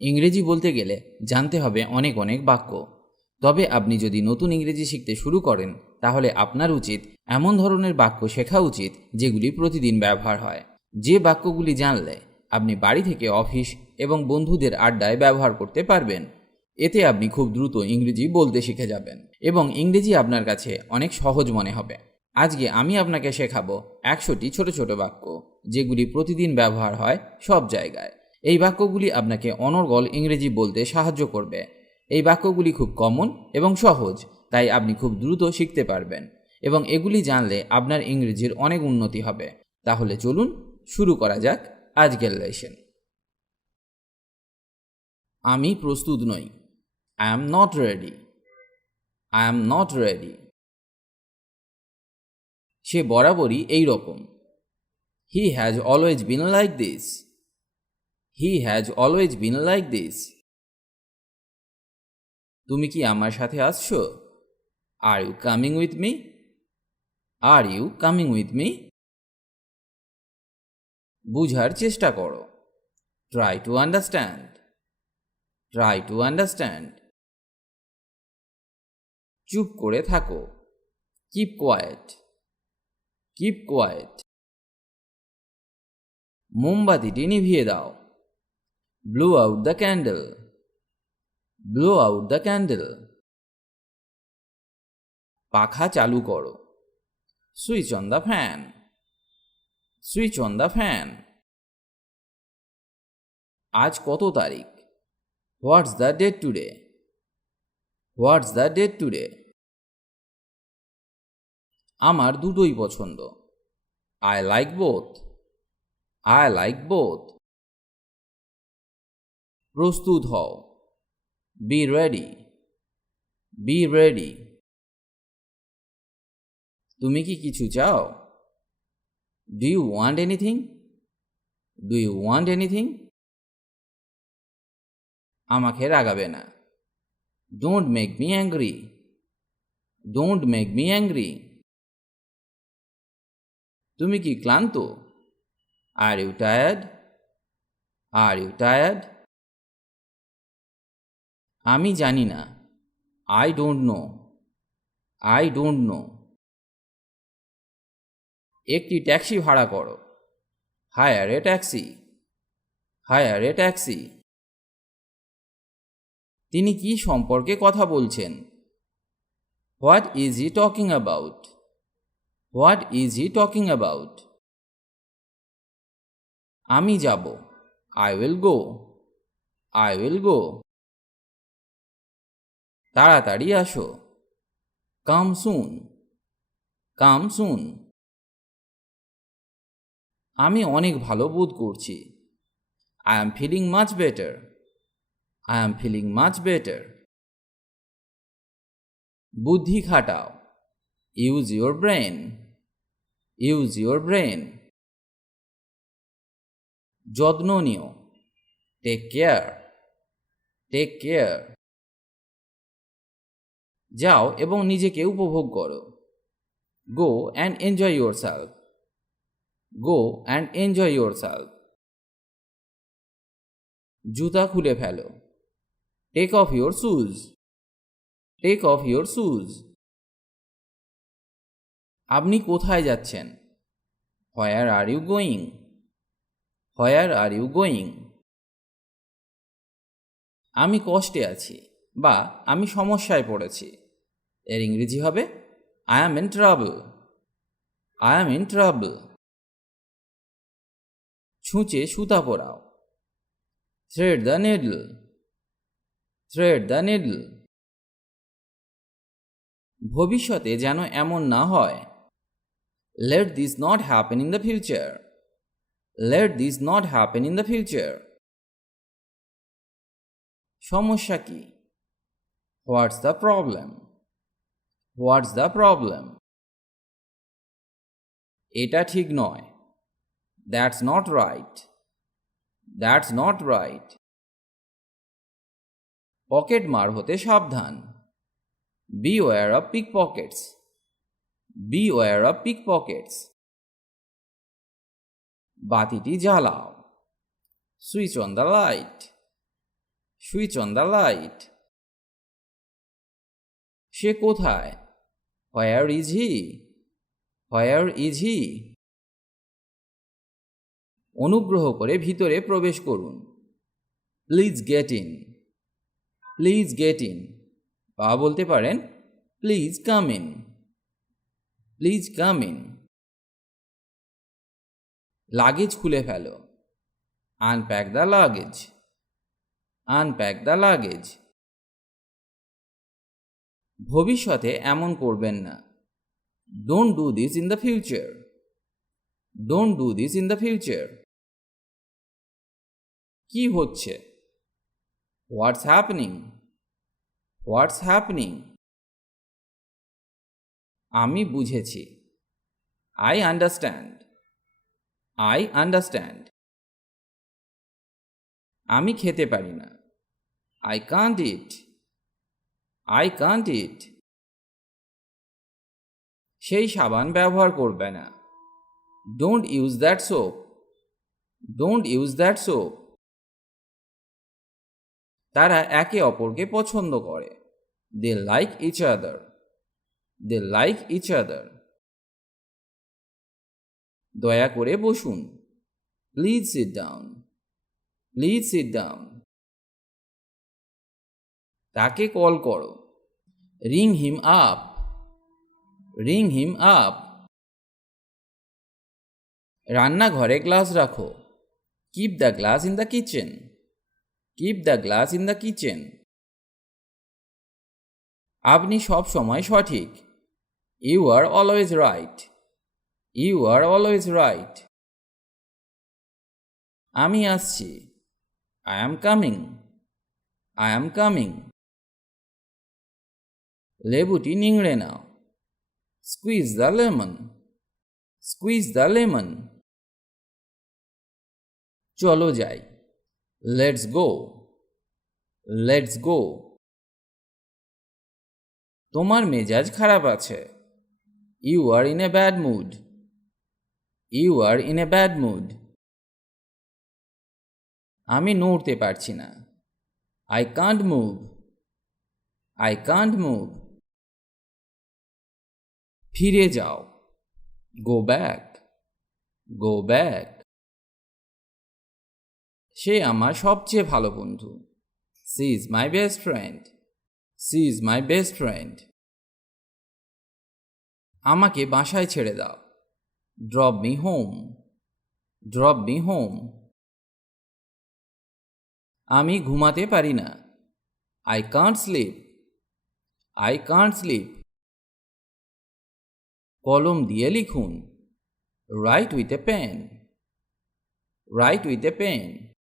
ইংরেজি বলতে গেলে জানতে হবে অনেক অনেক বাক্য। তবে আপনি যদি নতুন ইংরেজি শিখতে শুরু করেন তাহলে আপনার উচিত এমন ধরনের বাক্য শেখা উচিত যেগুলি প্রতিদিন ব্যবহার হয়। যে বাক্যগুলি জানলে আপনি বাড়ি থেকে অফিস এবং বন্ধুদের আড্ডায় ব্যবহার করতে পারবেন। এতে আপনি খুব দ্রুত ইংরেজি বলতে শিখে যাবেন এবং ইংরেজি আপনার কাছে অনেক সহজ মনে হবে। আজকে আমি আপনাকে শেখাবো 100টি ছোট ছোট বাক্য যেগুলি প্রতিদিন ব্যবহার হয় সব জায়গায়। এই বাক্যগুলি আপনাকে অনর্গল ইংরেজি বলতে সাহায্য করবে। এই বাক্যগুলি খুব কমন এবং সহজ, তাই আপনি খুব দ্রুত শিখতে পারবেন এবং এগুলি জানলে আপনার ইংরেজির অনেক উন্নতি হবে। তাহলে চলুন শুরু করা যাক আজকের লেসন। আমি প্রস্তুত নই। I am not ready. I am not ready. সে বরাবরই এই রকম। He has always been like this. He has always been like this. তুমি কি আমার সাথে আসছো? Are you coming with me? Are you coming with me? বুঝার চেষ্টা করো। Try to understand. Try to understand. চুপ করে থাকো। Keep quiet. Keep quiet. মোমবাতিটি নিভিয়ে দাও। Blow out the candle. Blow out the candle. পাখা চালু করো। Switch on the fan. Switch on the fan. আজ কত তারিখ? What's the date today? What's the date today? আমার দুটোই পছন্দ। I like both. I like both. প্রস্তুত হও। Be ready. Be ready. তুমি কি কিছু চাও? Do you want anything? Do you want anything? আমাকে রাগাবে না। Don't make me angry. Don't make me angry. তুমি কি ক্লান্ত? Are you tired? Are you tired? আমি জানি না। I don't know. I don't know. একটি ট্যাক্সি ভাড়া করো। Hire a taxi. Hire a taxi. তিনি কি সম্পর্কে কথা বলছেন? What is he talking about? What is he talking about? আমি যাব। I will go. I will go. তাড়াতাড়ি আসো। Come soon. Come soon. আমি অনেক ভালো বোধ করছি। I am feeling much better. I am feeling much better. বুদ্ধি খাটাও। Use your brain. Use your brain. যত্ন নিও। Take care. Take care. যাও এবং নিজেকে উপভোগ করো। Go and enjoy yourself. Go and enjoy yourself. জুতা খুলে ফেলো। Take off your shoes. Take off your shoes. আপনি কোথায় যাচ্ছেন? Where are you going? Where are you going? আমি কষ্টে আছি বা আমি সমস্যায় পড়েছি। এর ইংরেজি হবে I am in trouble. I am in trouble. ছুঁচে সুতা পরাও। Thread the needle. Thread the needle. ভবিষ্যতে যেন এমন না হয়। Let this not happen in the future. Let this not happen in the future. সমস্যা কি? What's the problem? What's the problem? এটা ঠিক নয়। That's not right. That's not right. Pocket মার হতে সাবধান। Beware of pickpockets. Beware of pickpockets. বাতিটি জ্বালাও। Switch on the light. Switch on the light. সে কোথায়? Where is he? Where is he? অনুগ্রহ করে ভিতরে প্রবেশ করুন। Please get in. Please get in. বা বলতে পারেন please come in. Please come in. Luggage খুলে ফেলো। Unpack the luggage. Unpack the luggage. ভবিষ্যতে এমন করবেন না। Don't do this in the future. Don't do this in the future. কি হচ্ছে? What's happening? What's happening? আমি বুঝেছি। I understand. I understand. আমি খেতে পারি না। I can't eat. I can't eat. সেই সাবান ব্যবহার করবে না। Don't use that soap. Don't use that soap. তারা একে অপরকে পছন্দ করে। They like each other. They like each other. দয়া করে বসুন। Please sit down. Please sit down. তাকে কল করো। Ring him up. Ring him up. রান্নাঘরে গ্লাস রাখো। Keep the glass in the kitchen. Keep the glass in the kitchen. আপনি সব সময় সঠিক। You are always right. You are always right. আমি আসছি। I am coming. I am coming. লেবুটি নিংড়ে নাও। Squeeze the lemon. Squeeze the lemon. চলো যাই। Let's go. Let's go. তোমার মেজাজ খারাপ আছে। You are in a bad mood. You are in a bad mood. আমি নড়তে পারছি না। I can't move. I can't move. ফিরে যাও। Go back. Go back. সে আমার সবচেয়ে ভালো বন্ধু। She is my best friend. She is my best friend. আমাকে বাসায় ছেড়ে দাও। Drop me home. Drop me home. আমি ঘুমাতে পারি না। I can't sleep. I can't sleep. কলম দিয়ে লিখুন। Write with a pen. Write with a pen.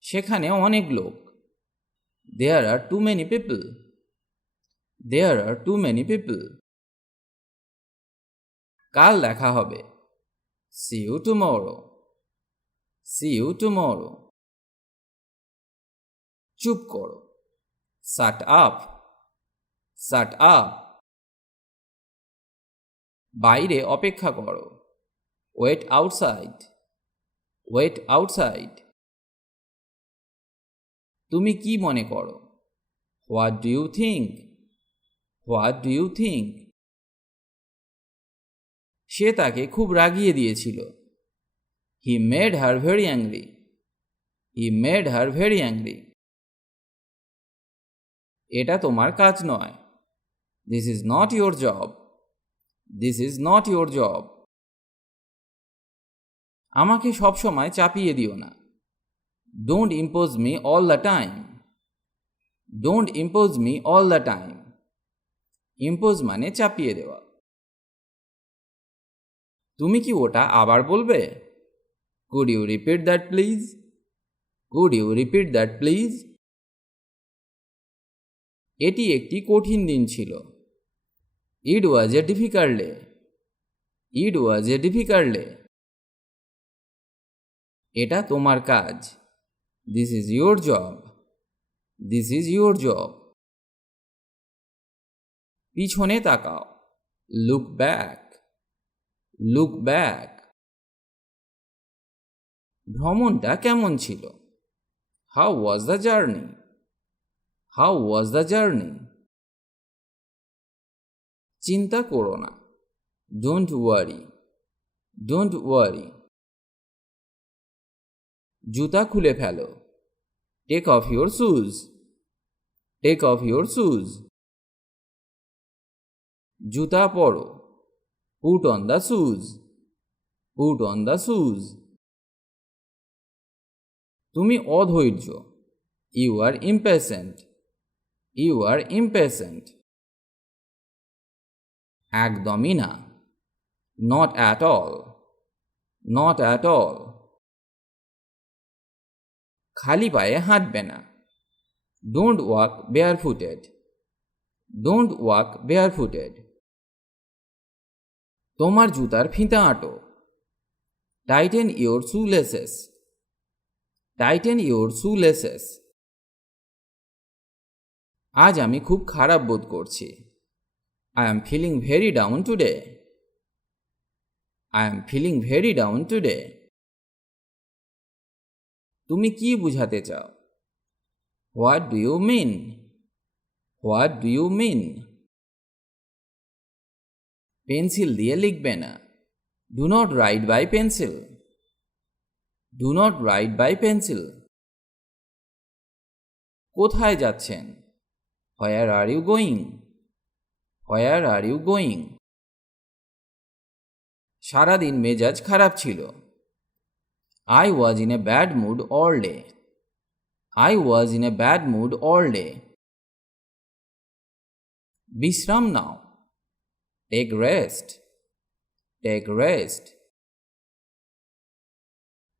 সেখানে অনেক লোক। There are too many people. There are too many people. কাল দেখা হবে। See you tomorrow. See you tomorrow. চুপ করো। Shut up. Shut up. বাইরে অপেক্ষা করো। Wait outside. Wait outside. তুমি কি মনে করো? What do you think? What do you think? সে তাকে খুব রাগিয়ে দিয়েছিল। He made her very angry. He made her very angry. এটা তোমার কাজ নয়। This is not your job. This is not your job. আমাকে সবসময় চাপিয়ে দিও না। Don't impose me all the time. Don't impose me all the time. Impose মানে চাপিয়ে দেওয়া। তুমি কি ওটা আবার বলবে? Could you repeat that please? Could you repeat that please? এটি একটি কঠিন দিন ছিল। It was a difficult day. It was a difficult day. এটা তোমার কাজ। This is your job. This is your job. পিছনে তাকাও। Look back. Look back. ভ্রমণটা কেমন ছিল? How was the journey? How was the journey? চিন্তা করো না। Don't worry. Don't worry. জুতা খুলে ফেলো। Take off your shoes. Take off your shoes. জুতা পরো। Put on the shoes. Put on the shoes. তুমি অধৈর্য। You are impatient. You are impatient. একদমই না। Not at all. Not at all. খালি পায়ে হাঁটবে না। Don't walk barefooted. Don't walk barefooted. তোমার জুতার ফিতা আঁটো। Tighten your shoelaces. Tighten your shoelaces. আজ আমি খুব খারাপ বোধ করছি। I am feeling very down today. I am feeling very down today. তুমি কি বুঝাতে চাও? What do you mean? What do you mean? Pencil দিয়ে লিখবে না। Do not write by pencil. Do not write by pencil. কোথায় যাচ্ছেন? Where are you going? Where are you going? সারাদিন মেজাজ খারাপ ছিল। I was in a bad mood all day. I was in a bad mood all day. বিশ্রাম নাও। Take rest. Take rest.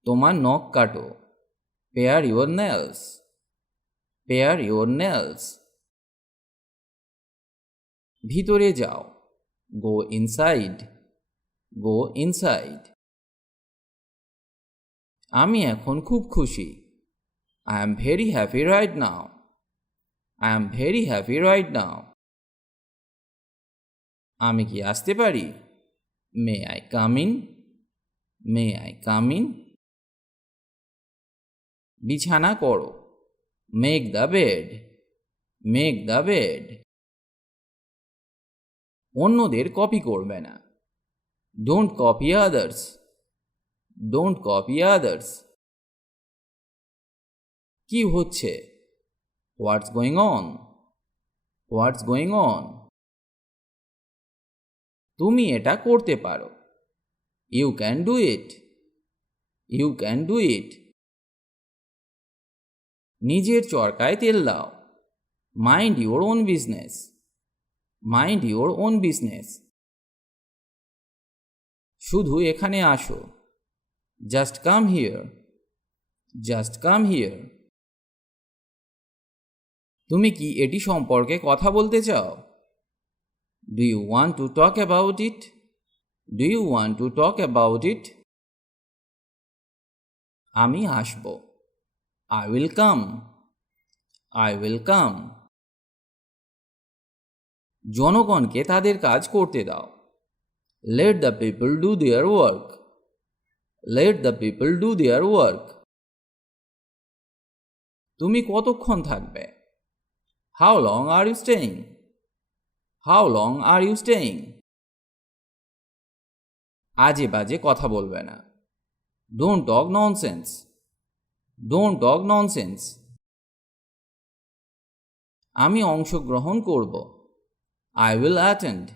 তোমার নখ কাটো। Pare your nails. Pare your nails. ভিতরে যাও। Go inside. Go inside. আমি এখন খুব খুশি। I am very happy right now. I am very happy right now. আমি কি আসতে পারি? May I come in? May I come in? বিছানা করো। Make the bed. Make the bed. অন্যদের কপি করবে না। Don't copy others. Don't copy others. কি হচ্ছে? What's going on? What's going on? তুমি এটা করতে পারো। You can do it. You can do it. নিজের চরকায় তেল দাও। Mind your own business. Mind your own business. শুধু এখানে আসো। Just come here. Just come here. তুমি কি এটি সম্পর্কে কথা বলতে চাও? Do you want to talk about it? Do you want to talk about it? আমি আসব। I will come. I will come. জনগণকে তাদের কাজ করতে দাও। Let the people do their work. Let the people do their work. তুমি কতক্ষণ থাকবে? How long are you staying? How long are you staying? আজে বাজে কথা বলবে না। Don't talk nonsense. Don't talk nonsense. আমি অংশগ্রহণ করব। I will attend.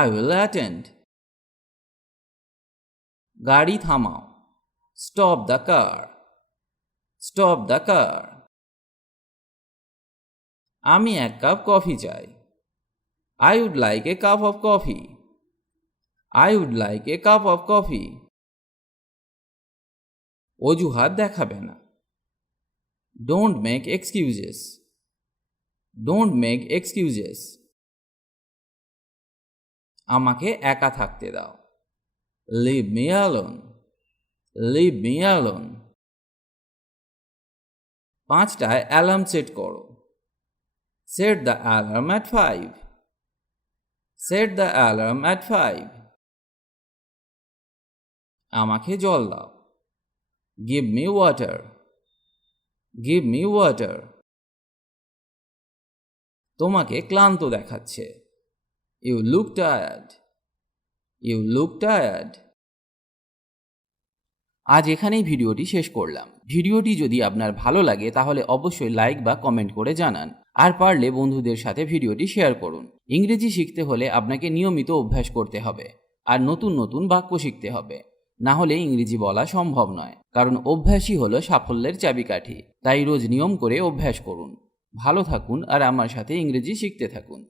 I will attend. গাড়ি থামাও। Stop the car. Stop the car. আমি এক কাপ কফি চাই। I would like a cup of coffee. I would like a cup of coffee. অজুহাত দেখাবে না। Don't make excuses. Don't make excuses. আমাকে একা থাকতে দাও। Leave me alone. Leave me alone. 5টায় অ্যালার্ম সেট করো। Set the alarm at 5. Set the alarm at 5. আমাকে জল দাও। Give me water. Give me water. তোমাকে ক্লান্ত দেখাচ্ছে। You look tired. You look tired. আজ এখানেই ভিডিওটি শেষ করলাম। ভিডিওটি যদি আপনার ভালো লাগে তাহলে অবশ্যই লাইক বা কমেন্ট করে জানান, আর পারলে বন্ধুদের সাথে ভিডিওটি শেয়ার করুন। ইংরেজি শিখতে হলে আপনাকে নিয়মিত অভ্যাস করতে হবে, আর নতুন নতুন বাক্য শিখতে হবে। না হলে ইংরেজি বলা সম্ভব নয়, কারণ অভ্যাসই হলো সাফল্যের চাবিকাঠি। তাই রোজ নিয়ম করে অভ্যাস করুন। ভালো থাকুন আর আমার সাথে ইংরেজি শিখতে থাকুন।